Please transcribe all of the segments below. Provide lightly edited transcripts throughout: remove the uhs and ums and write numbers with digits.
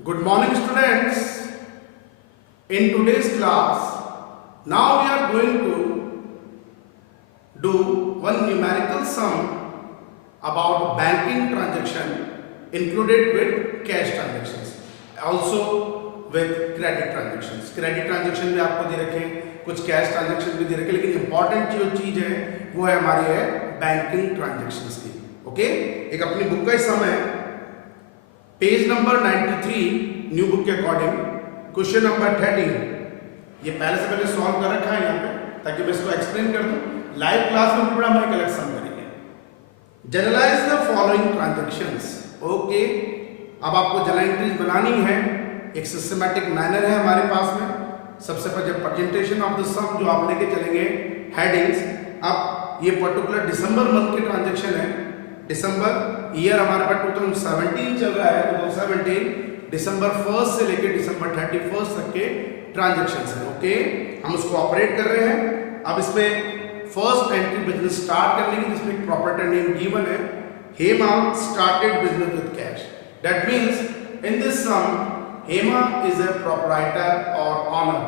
Good morning, students. In today's class, now we are going to do one numerical sum about banking transaction included with cash transactions, also with credit transactions. Credit transaction भी आपको दे रखे हैं, कुछ cash transaction भी दे रखे, लेकिन important जो चीज है वो है हमारी है बैंकिंग ट्रांजेक्शन्स की. ओके, एक अपनी बुक का सम है, पेज नंबर 93 न्यू बुक के अकॉर्डिंग, क्वेश्चन नंबर 13. ये पहले से पहले सॉल्व कर रखा है यहाँ पे ताकि मैं इसको एक्सप्लेन कर दूं. लाइव क्लास में पूरा हम एक अलग सम करेंगे. Journalise the following transactions. Okay, अब आपको जनरल एंट्रीज बनानी है, एक सिस्टमैटिक मैनर है हमारे पास में. सबसे पहले प्रेजेंटेशन ऑफ द सम जो आप लेके चलेंगे, हेडिंग्स. अब ये पर्टिकुलर दिसंबर मंथ के ट्रांजैक्शन है. दिसंबर ईयर हमारे पास 2017 चल रहा है. 2017 दिसंबर 1 से लेकर दिसंबर 31 तक के ट्रांजैक्शंस हैं. ओके, हम उसको ऑपरेट कर रहे हैं. अब इसमें फर्स्ट एंट्री बिजनेस स्टार्ट करने की, जिसमें एक प्रॉपर्टी नेम गिवन है, Hema started business with cash. That means in this sum Hema is a proprietor और ऑनर.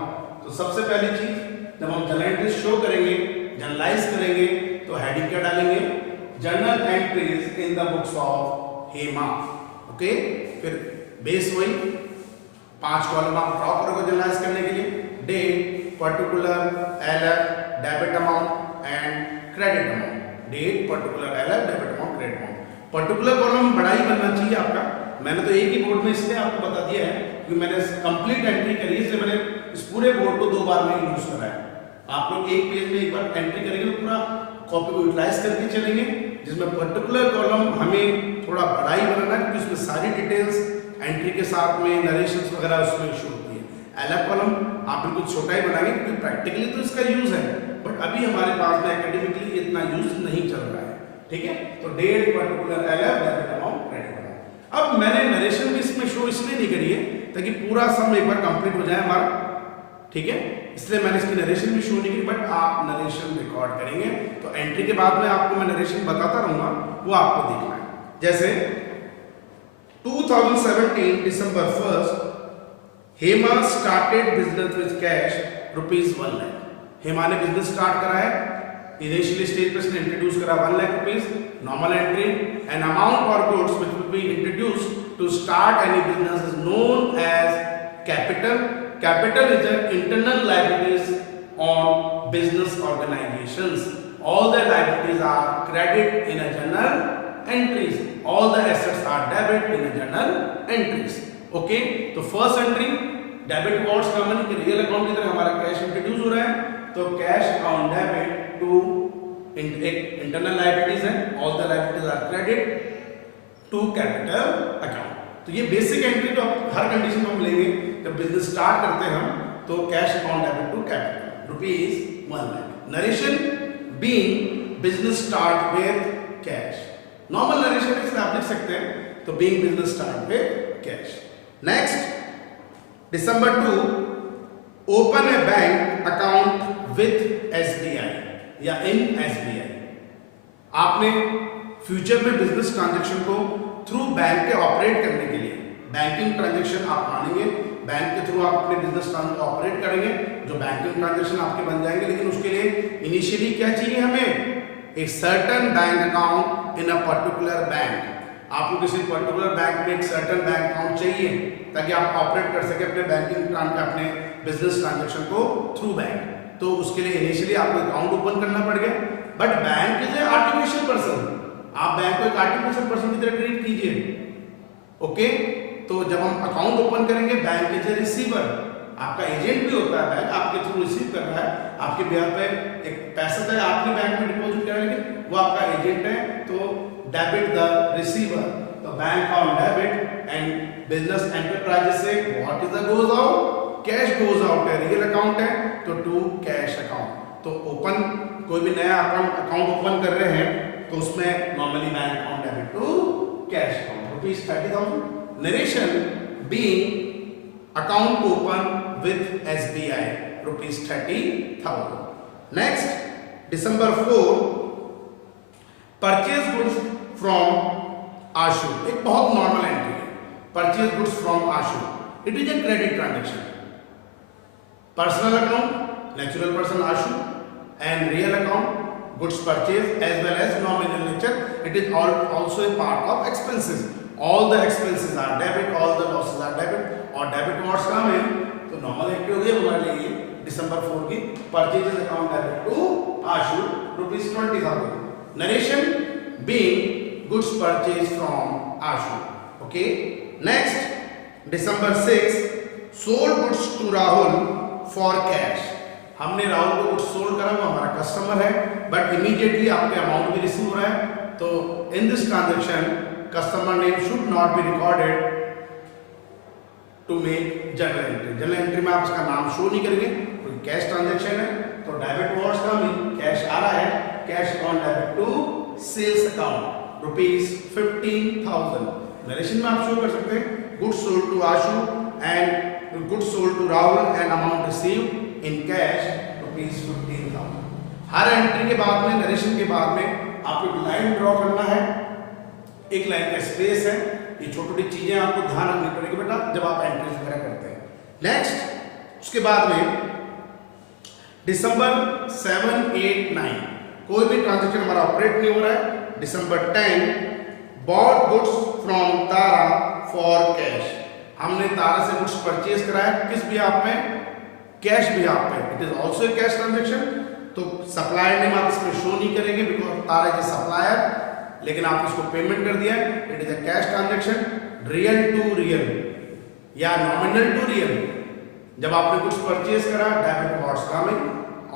तो सबसे पहली चीज जब हम जनरल एंट्रीज शो करेंगे, जनरलाइज करेंगे, तो हेडिंग क्या डालेंगे? Journal entries in the books of Hema. Okay, फिर बेस वही 5 कॉलम आप ड्रॉ करोगे जनरलाइज करने के लिए. Date, particular, LF, debit amount and credit amount. Date, particular, LF, debit amount, credit amount. Particular column बड़ा ही बनना चाहिए आपका. मैंने तो एक ही बोर्ड में इसलिए आपको बता दिया है क्योंकि मैंने कंप्लीट एंट्री करी, इसलिए मैंने इस पूरे बोर्ड को 2 बार में यूज करा है. आप लोग एक पेज में एक बार एंट्री करेंगे तो पूरा कॉपी को यूटिलाइज करके चलेंगे, जिसमें पर्टिकुलर कॉलम हमें थोड़ा बड़ा ही बनाना है क्योंकि उसमें सारी डिटेल्स एंट्री के साथ में नरेशंस वगैरह उसमें शो होती है. एलएफ कॉलम आप बिल्कुल छोटा ही बनाएंगे क्योंकि प्रैक्टिकली तो इसका यूज है, बट अभी हमारे पास में एकेडमिकली इतना यूज नहीं चल रहा है. ठीक है, तो date, particular, LF, debit amount, credit amount. अब मैंने नरेशन भी इसमें शो इसलिए नहीं करी है ताकि पूरा सम एक बार कंप्लीट हो जाए हमारा. ठीक है, इसलिए मैंने इसकी नरेशन भी शो नहीं की, बट आप नरेशन रिकॉर्ड करेंगे तो एंट्री के बाद में आपको मैं नरेशन बताता रहूंगा, वो आपको देखना है. जैसे 2017 दिसंबर 1 Hema started business with cash ₹1 lakh. Hema ने बिजनेस स्टार्ट करा है. इनिशियली स्टेज पे इसने इंट्रोड्यूस करा ₹1 lakh. Normal entry, an amount और goods which will be introduced to start any business is known as capital. Capital is the internal liabilities on business organizations. All the liabilities are credit in a journal entries. All the assets are debit in a journal entries. Okay, तो first entry debit towards company के real account की तरह हमारा cash introduce हो रहा है, तो cash account debit to internal liabilities है. All the liabilities are credit to capital account. तो ये बेसिक एंट्री तो हर कंडीशन में हम लेंगे. जब बिजनेस स्टार्ट करते हैं हम, तो cash account debit to capital ₹1 lakh. Narration being business start with cash. Normal narration इसमें आप लिख सकते हैं, तो being business start with cash. Next, December 2 open a bank account with SBI या इन एसबीआई. आपने फ्यूचर में बिजनेस ट्रांजैक्शन को थ्रू बैंक के ऑपरेट करने के लिए बैंकिंग ट्रांजैक्शन आप मानेंगे, बैंक के थ्रू आप अपने बिजनेस ऑपरेट करेंगे, जो बैंकिंग ट्रांजैक्शन आपके बन जाएंगे. लेकिन उसके लिए इनिशियली क्या चाहिए हमें? एक certain bank account in a particular bank. आपको किसी पर्टिकुलर बैंक में एक सर्टेन बैंक अकाउंट चाहिए ताकि आप ऑपरेट कर सके अपने बैंकिंग अपने बिजनेस ट्रांजैक्शन को थ्रू बैंक. तो उसके लिए इनिशियली आपको अकाउंट ओपन करना पड़ गया. But bank is A artificial person. आप बैंक को एक आर्टिफिशियल पर्सन की तरह ट्रीट कीजिए. ओके, तो जब हम अकाउंट ओपन करेंगे, बैंक इज ए रिसीवर. आपका एजेंट भी होता है, बैंक आपके थ्रू रिसीव कर रहा है, आपके ब्याज पे एक पैसा तो आपने बैंक में डिपॉजिट किया, लेकिन वो आपका एजेंट है. तो डेबिट द रिसीवर, तो bank on debit and business enterprises से what is the goes out? Cash goes out है. रियल अकाउंट है तो टू कैश अकाउंट. तो ओपन कोई भी नया अकाउंट ओपन कर रहे हैं तो उसमें normally bank account debit to cash account ₹30,000. Narration being account open with SBI ₹30,000. Next, December 4 purchase goods from Ashu. एक बहुत नॉर्मल एंट्री है. purchase goods from Ashu. It is a credit transaction. Personal account, natural person Ashu, and real account, goods purchase as well as nominal nature. It is also a part of expenses. All the expenses are debit, all the losses are debit. और debit modes कहाँ में? तो normal active हो गया हमारे लिए December 4 की purchases account debit to Ashu ₹20,000. Narration being goods purchase from Ashu. Okay. Next December 6 sold goods to Rahul for cash. हमने राहुल को गुड्स सोल्ड करा, वो हमारा कस्टमर है, बट इमीडिएटली आपके अमाउंट भी रिसीव हो रहा है. तो in this transaction customer name should not be recorded to make journal entry. Journal entry में आप इसका नाम शो नहीं करेंगे क्योंकि कैश ट्रांजैक्शन है. तो डेबिट वार्ड्स का भी कैश आ रहा है, cash account debit to sales account ₹15,000. Narration में आप शो कर सकते हैं goods sold to Ashu and goods sold to Rahul and amount received in cash ₹15,000. हर एंट्री के बाद में, नरेशन के बाद में आपको एक लाइन ड्रॉ करना है. एक लाइन का स्पेस है. ये छोटी छोटी चीजें आपको ध्यान रखनी पड़ेगी बेटा जब आप एंट्रीज वगैरह करते हैं. नेक्स्ट उसके बाद में दिसंबर 7, 8, 9 कोई भी ट्रांजैक्शन हमारा ऑपरेट नहीं हो रहा है. दिसंबर 10 bot goods from Tara for cash. हमने तारा से गुड्स परचेज कराया किस बिहाफ में? कैश बिहाफ पे. It is also a cash transaction. तो सप्लायर नेम आप इसमें शो नहीं करेंगे बिकॉज तारा इज सप्लायर, लेकिन आप इसको पेमेंट कर दिया. It is a cash transaction. Real to real या नॉमिनल टू रियल. जब आपने कुछ परचेज करा डेबिट वार्ड्स कमिंग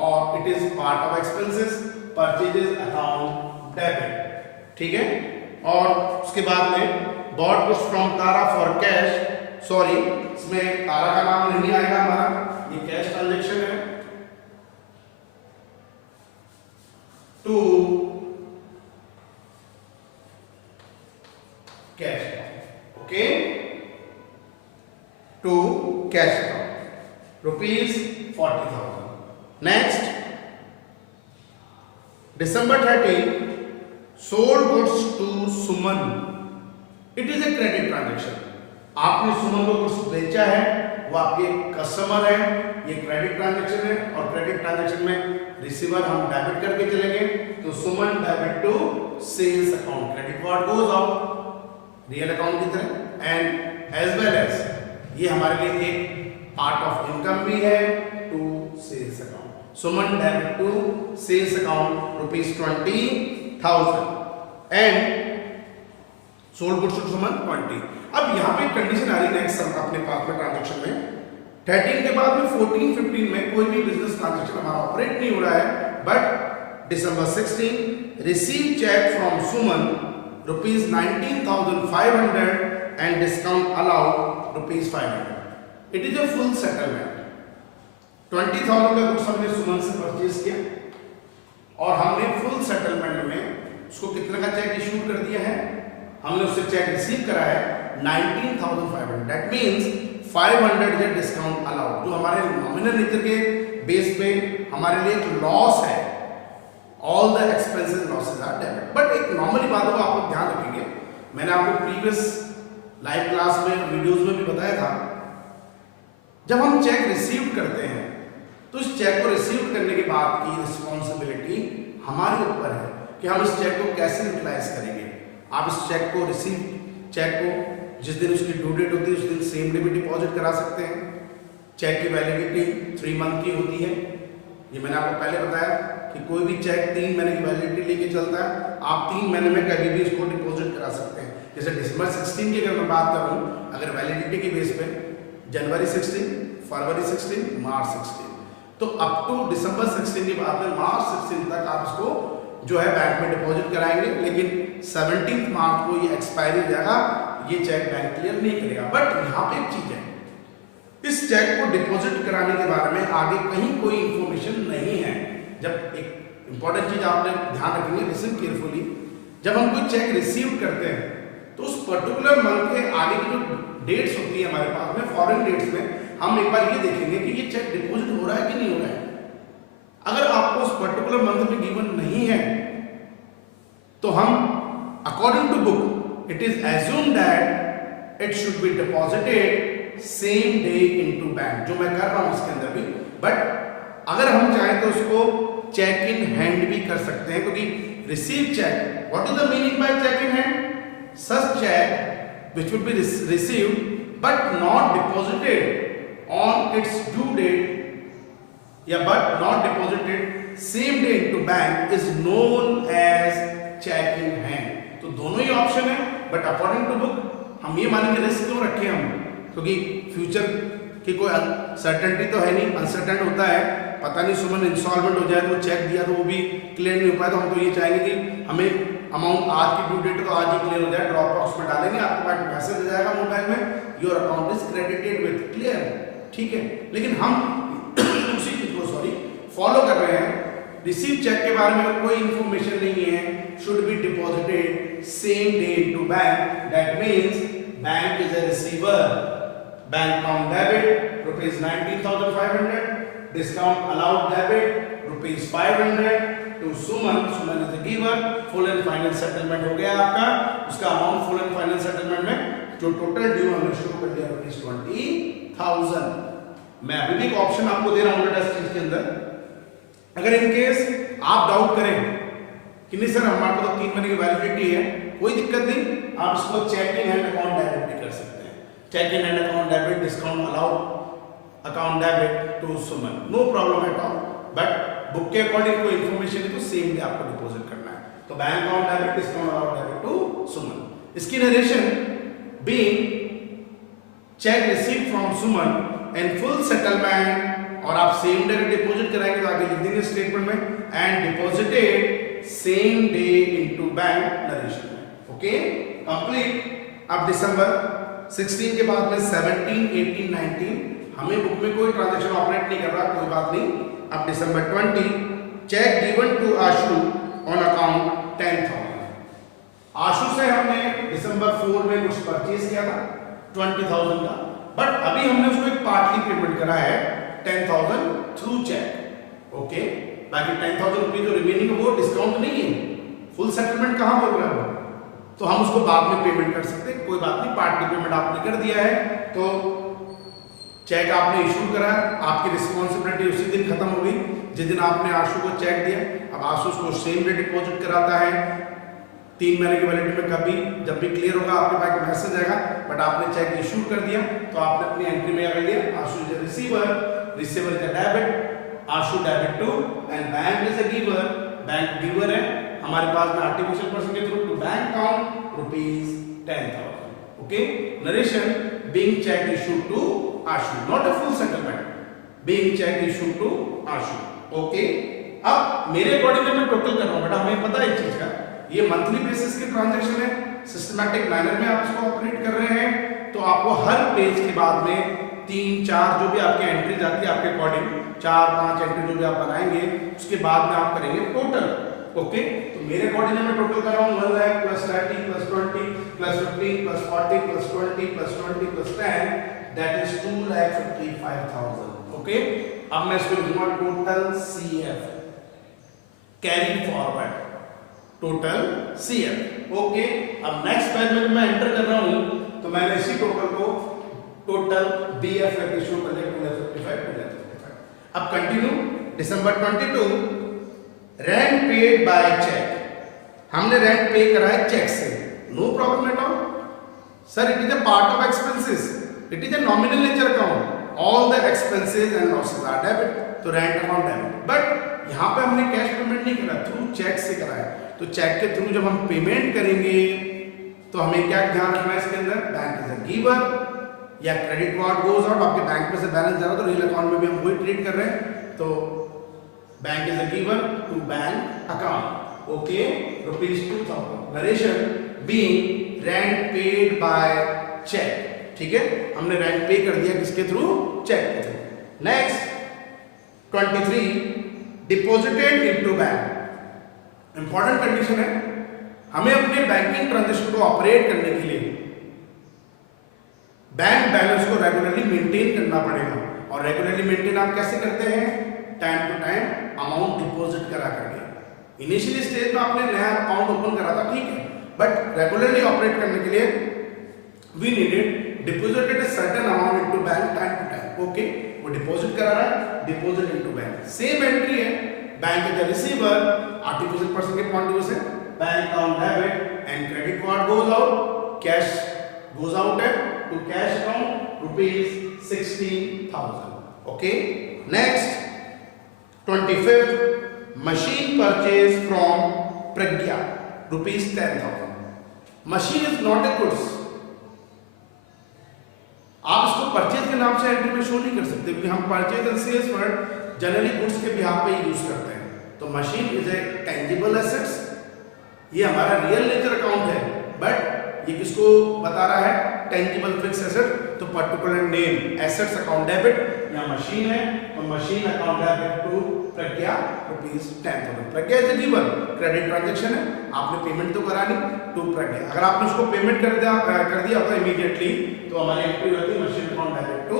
और it is part of expenses purchases account debit. ठीक है. और उसके बाद में bought goods from Tara for cash. Sorry, इसमें तारा का नाम नहीं आएगा हमारा, ये कैश ट्रांजैक्शन है. To cash. Okay. To cash account ₹40,000. नेक्स्ट दिसंबर 30 sold goods to Suman. It is a credit transaction. आपने सुमन को गुड्स बेचा है, वो आपके कस्टमर है, ये क्रेडिट ट्रांजैक्शन है. और क्रेडिट ट्रांजैक्शन में रिसीवर हम डेबिट करके चलेंगे. तो Suman debit to sales account. Credit what goes out real account की तरह एंड एज वेल एज ये हमारे लिए एक पार्ट ऑफ इनकम भी है to sales account. Suman debit to sales account ₹20,000 and sold goods to Suman 20. अब यहाँ पे कंडीशन आ रही है नेक्स्ट अपने पास में ट्रांजेक्शन में 13 के बाद में 14, 15 में कोई भी बिजनेस ट्रांजेक्शन हमारा ऑपरेट नहीं हो रहा है. But December 16 receive cheque from Suman ₹19,500 and discount allowed ₹500. It is a full settlement. 20,000 का गुड्स हमने सुमन से परचेज किया और हमने फुल सेटलमेंट में उसको कितने का चेक इशू कर दिया है? हमने उससे चेक रिसीव करा है 19,500. दैट मीन्स 500 का डिस्काउंट अलाउड. जो हमारे नॉमिनल नेचर के बेस पे हमारे लिए एक लॉस है. All the expenses losses are debit. But एक नॉर्मली बात को आप लोग ध्यान रखेंगे, मैंने आपको प्रीवियस लाइव क्लास में वीडियोस में भी बताया था, जब हम चेक रिसीव करते हैं तो इस चेक को रिसीव करने के बाद की रिस्पॉन्सिबिलिटी हमारे ऊपर है कि हम इस चेक को कैसे यूटिलाइज करेंगे. आप इस चेक को चेक को जिस दिन उसकी ड्यू डेट होती है उस दिन सेम डे भी डिपॉजिट करा सकते हैं. चेक की वैलिडिटी 3 मंथ की होती है. ये मैंने आपको पहले बताया कि कोई भी चेक 3 महीने की वैलिडिटी लेके चलता है. आप 3 महीने में कभी भी इसको डिपॉजिट करा सकते हैं. जैसे दिसंबर 16 की अगर मैं बात करूं, अगर वैलिडिटी के बेस पे जनवरी 16, फरवरी 16, मार्च 16, तो अप टू दिसंबर 16 के बाद में मार्च 16 तक आप इसको जो है बैंक में डिपॉजिट कराएंगे. लेकिन 17 मार्च को ये एक्सपायरी हो जाएगा, ये चेक बैंक क्लियर नहीं करेगा. बट यहाँ पे एक चीज है, इस चेक को डिपॉजिट कराने के बारे में आगे कहीं कोई इंफॉर्मेशन नहीं है. जब एक इंपॉर्टेंट चीज आपने ध्यान रखेंगे, लिसन केयरफुली, जब हम कोई चेक रिसीव करते हैं तो उस पर्टिकुलर मंथ के आगे की जो डेट्स होती है हमारे पास में, फॉरेन डेट्स में, हम एक बार ये देखेंगे कि ये चेक डिपॉजिट हो रहा है कि नहीं हो रहा है. अगर आपको उस पर्टिकुलर मंथ में गिवन नहीं है तो हम according to book it is assume that it should be deposited same day into bank, जो मैं कर रहा हूं इसके अंदर भी। बट अगर हम चाहें तो उसको चेक इन हैंड भी कर सकते हैं, क्योंकि receive cheque, what is the meaning by cheque in hand? Such cheque which would be received but not deposited on its due date या but not deposited same day into bank is known as cheque in hand. तो दोनों ही option है, but according to book हम ये मानेंगे, risk क्यों रखे हम? क्योंकि फ्यूचर की कोई सर्टेनिटी तो है नहीं, अनसर्टेन होता है। पता नहीं सुमन इंस्टॉलमेंट हो जाए तो चेक दिया तो वो भी क्लियर नहीं हो पाया, तो हम तो ये चाहेंगे कि हमें अमाउंट आज की ड्यू डेट तो आज ही क्लियर हो जाए। ड्रॉप बॉक्स में डालेंगे, आपके पास मैसेज आ जाएगा मोबाइल में, your account is credited with clear, ठीक है। लेकिन हम उसी चीज को फॉलो कर रहे हैं। रिसीव चेक के बारे में कोई इंफॉर्मेशन नहीं है, should be deposited same day into bank, that means bank is a receiver, bank account debit rupees 19,500, discount allowed debit rupees 500 to Suman, Suman is the giver, full and final settlement हो गया आपका, उसका amount full and final settlement में जो total due हमने शुरू कर दिया रुपीज 20,000। मैं अभी भी एक ऑप्शन आपको दे रहा हूं टेस्ट चीज के अंदर, अगर इन केस आप डाउट करें कि नहीं सर हमारे पास तो 3 महीने की वैलिडिटी है, कोई दिक्कत नहीं, आप इसको cheque in hand account debit भी कर सकते हैं। Cheque in hand account debit, discount allowed account debit to Suman, no problem at all. But book के अकॉर्डिंग कोई इंफॉर्मेशन है तो सेम डे आपको डिपॉजिट करना है। तो bank account debit, discount allowed debit to Suman. इसकी narration being cheque received from Suman and full settlement, और आप सेम डे डिपॉजिट कराएंगे तो आगे लिख देंगे स्टेटमेंट में, and deposited same day into bank narration में। Okay, complete. अब दिसंबर 16 के बाद में 17, 18, 19 हमें बुक में कोई ट्रांजैक्शन ऑपरेट नहीं कर रहा, कोई बात नहीं। अब December 20, cheque given to Ashu on account 10,000। Ashu से हमने दिसंबर 4 में कुछ परचेज किया था 20,000 का, बट अभी हमने उसको एक पार्टली पेमेंट करा है 10,000 थ्रू चेक। ओके, बाकी 10,000 रुपीज जो रिमेनिंग है वो डिस्काउंट नहीं है, फुल सेटलमेंट कहां बोल रहा है, तो हम उसको बाद में पेमेंट कर सकते हैं, कोई बात नहीं। पार्टली पेमेंट आपने कर दिया है तो चेक आपने इशू करा, आपकी रिस्पॉन्सिबिलिटी उसी दिन खत्म हो गई जिस दिन आपने आशु को चेक दिया। अब आशु उसको सेम डे डिपॉजिट कराता है 3 महीने की वैलिडिटी में, कभी जब भी क्लियर होगा आपके पास एक मैसेज आएगा, बट आपने चेक इशू कर दिया तो आपने अपनी एंट्री में कर लिया Ashu is a receiver, receiver is a debit, Ashu debit to, and bank is a giver, bank giver है हमारे पास में आर्टिफिशियल पर्सन के through to bank account rupees 10,000। Okay, narration being cheque issued to Ashu, not a full settlement, being cheque issued to Ashu. Okay, अब मेरे according मैं total कर रहा हूं, बेटा हमें पता है इस चीज का, ये मंथली बेसिस के ट्रांजैक्शन है, सिस्टमैटिक मैनर में आप इसको ऑपरेट कर रहे हैं, तो आपको हर पेज के बाद में 3-4 जो भी आपके एंट्रीज आती है आपके अकॉर्डिंग 4-5 एंट्री जो भी आप बनाएंगे उसके बाद में आप करेंगे टोटल। ओके, तो मेरे अकॉर्डिंग मैं टोटल कर रहा हूं 1 lakh plus 30 plus 20 plus 15 plus 40 plus 20 plus 20 plus 10, that is 2,55,000। Okay, अब मैं इसको लिखूंगा total CF, carry forward total CF. Okay, अब नेक्स्ट पेज में मैं एंटर कर रहा हूं तो मैंने इसी टोटल को टोटल बीएफ करके शो कर दिया 2,55,000। अब continue, December 22 rent paid by cheque, हमने रेंट पे करा है चेक से, no problem at all sir, it is a part of expenses, it is a nominal nature account, all the expenses and losses are debit, तो rent account debit. But यहां पे हमने cash payment नहीं करा, through check से करा है, तो चेक के थ्रू जब हम पेमेंट करेंगे तो हमें क्या ध्यान रखना है इसके अंदर, बैंक इज अ गिवर या क्रेडिट कार्ड गोज आउट, आपके बैंक में से बैलेंस जा रहा तो रियल अकाउंट में भी हम वही ट्रीट कर रहे हैं, तो bank is a giver to bank account. Okay, rupees 2,000, narration being rent paid by cheque, ठीक है, हमने रेंट पे कर दिया किसके थ्रू, चेक के through. Next 23 deposited into bank, important condition है, हमें अपने बैंकिंग ट्रांजैक्शन को ऑपरेट करने के लिए बैंक बैलेंस को रेगुलरली मेंटेन करना पड़ेगा, और रेगुलरली मेंटेन आप कैसे करते हैं, time to time amount deposit करा करके। इनिशियली स्टेज में आपने नया अकाउंट ओपन करा था, ठीक है, बट रेगुलरली ऑपरेट करने के लिए we needed deposited a certain amount into bank time to time. Okay, वो डिपॉजिट करा रहा है, deposit into bank. Same entry है, bank is the receiver, artificial person के पॉइंट ऑफ व्यू से bank account debit and credit card goes out, cash goes out to cash account rupees 16,000. Okay, next 25th, machine purchase from Pragya rupees 10,000. machine is not a goods. आप इसको purchase के नाम से entry में show नहीं कर सकते क्योंकि हम purchase and sales word generally goods के बिहाफ पे यूज करते हैं. तो machine is a tangible assets, ये हमारा रियल नेचर अकाउंट है, बट ये किसको बता रहा है? Tangible fix asset. तो particular name assets account debit, यहाँ मशीन है तो machine account debit to Pragya rupees 10,000. Pragya is a giver, credit transaction है, आपने पेमेंट तो करानी टू प्रज्ञा. अगर आपने उसको पेमेंट कर दिया होता इमीडिएटली तो हमारी एंट्री होती machine account debit to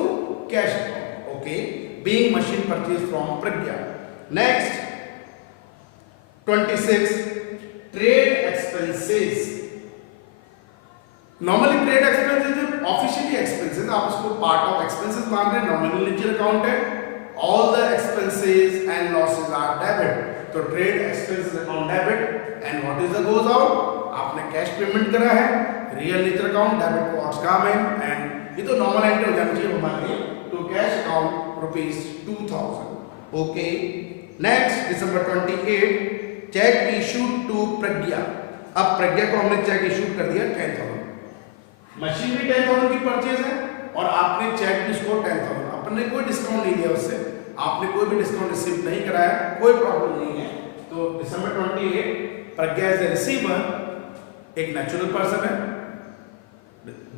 cash account. Okay, being machine purchase from Pragya. Next 26, trade expenses. Normally trade expenses officially expenses, आप उसको पार्ट ऑफ एक्सपेंसेस मान रहे हैं, नॉमिनल नेचर अकाउंट है. All the expenses and losses are debit. तो trade expenses account debit and what is the goes out? आपने cash payment करा है, real nature account debit what's come in, and ये तो नॉर्मल एंट्री हो जानी चाहिए हमारे लिए. तो cash account rupees 2,000. Okay, next December 28, cheque issued to Pragya. अब प्रज्ञा को हमने चेक इशूड कर दिया 10,000. मशीन भी 10,000 की परचेज है और आपने चेक भी उसको 10,000, आपने कोई डिस्काउंट नहीं दिया उससे, आपने कोई भी डिस्काउंट रिसीव नहीं कराया, कोई प्रॉब्लम नहीं है. तो December 28, Pragya is a receiver, एक नेचुरल पर्सन है,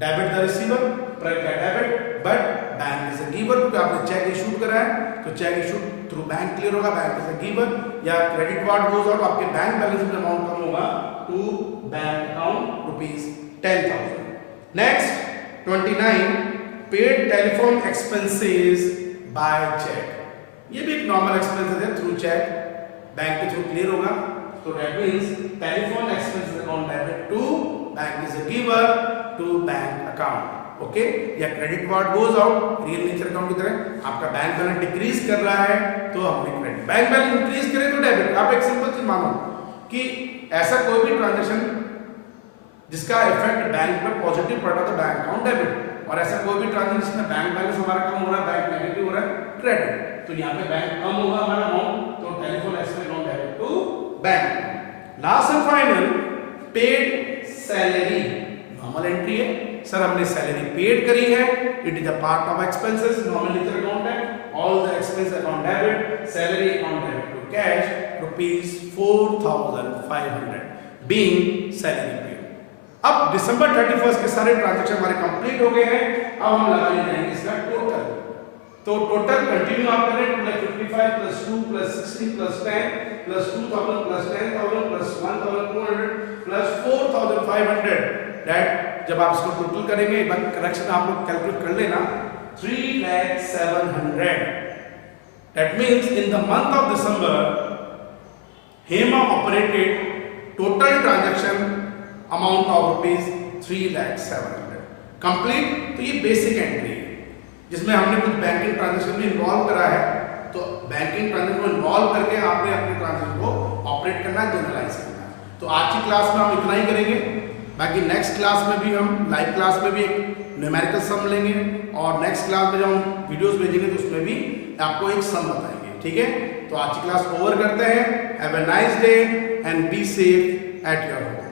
debit the receiver, Pragya debit, but bank is a giver क्योंकि आपने चेक इशू करा है. तो cheque issue through bank clear होगा, बैंक इज ए गिवर. या क्रेडिट कार्ड गोज आउट, आपके बैंक बैलेंस में अमाउंट कम होगा to bank account rupees 10,000. Next 29, paid telephone expenses by check. ये भी एक नॉर्मल एक्सपेंसेस है थ्रू चेक, बैंक के थ्रू क्लियर होगा. तो that means telephone expenses account debit to bank is a giver to bank account. Okay, या credit card goes out, real nature account की तरह आपका बैंक बैलेंस डिक्रीज कर रहा है तो हमने क्रेडिट, बैंक बैलेंस इंक्रीज करे तो डेबिट. आप एक सिंपल चीज मानो कि ऐसा कोई भी ट्रांजैक्शन जिसका इफेक्ट बैंक पर पॉजिटिव पड़ रहा था बैंक अकाउंट डेबिट, और ऐसा कोई भी ट्रांजैक्शन जिसमें बैंक बैलेंस हमारा कम हो रहा है, बैंक नेगेटिव हो रहा है, क्रेडिट. तो यहाँ पे बैंक कम होगा हमारा अमाउंट, तो telephone expense account debit to bank. Last and final, paid salary. Normal entry है, सर हमने सैलरी पेड करी है, it is a part of expenses, normal nature account है. All the expense account debit, salary account debit to cash rupees 4,500 being salary paid. अब December 31 के सारे transaction हमारे complete हो गए हैं. अब हम लगाने जाएंगे इसका टोटल. तो टोटल कंटिन्यू आप करें, 55 plus 2 plus 60 plus 10 plus 2,000 plus 10,000 plus 1,200 plus 4,500. That जब आप इसको टोटल करेंगे, एक बार करेक्शन आप लोग कैलकुलेट कर लेना, 3,07,000. That means in the month of December, Hema operated total transaction amount of rupees 3,07,000 complete. तो ये बेसिक एंट्री है जिसमें हमने कुछ बैंकिंग ट्रांजैक्शन भी इन्वॉल्व करा है. तो बैंकिंग ट्रांजैक्शन को इन्वॉल्व करके आपने अपने ट्रांजैक्शन को ऑपरेट करना, जनरलाइज करना. तो आज की क्लास में हम इतना ही करेंगे. बाकी नेक्स्ट क्लास में भी हम लाइव क्लास में भी एक न्यूमेरिकल सम लेंगे, और नेक्स्ट क्लास में जब हम वीडियोस भेजेंगे तो उसमें भी आपको एक सम बताएंगे. ठीक है, तो आज की क्लास ओवर करते हैं. Have a nice day and be safe at your home.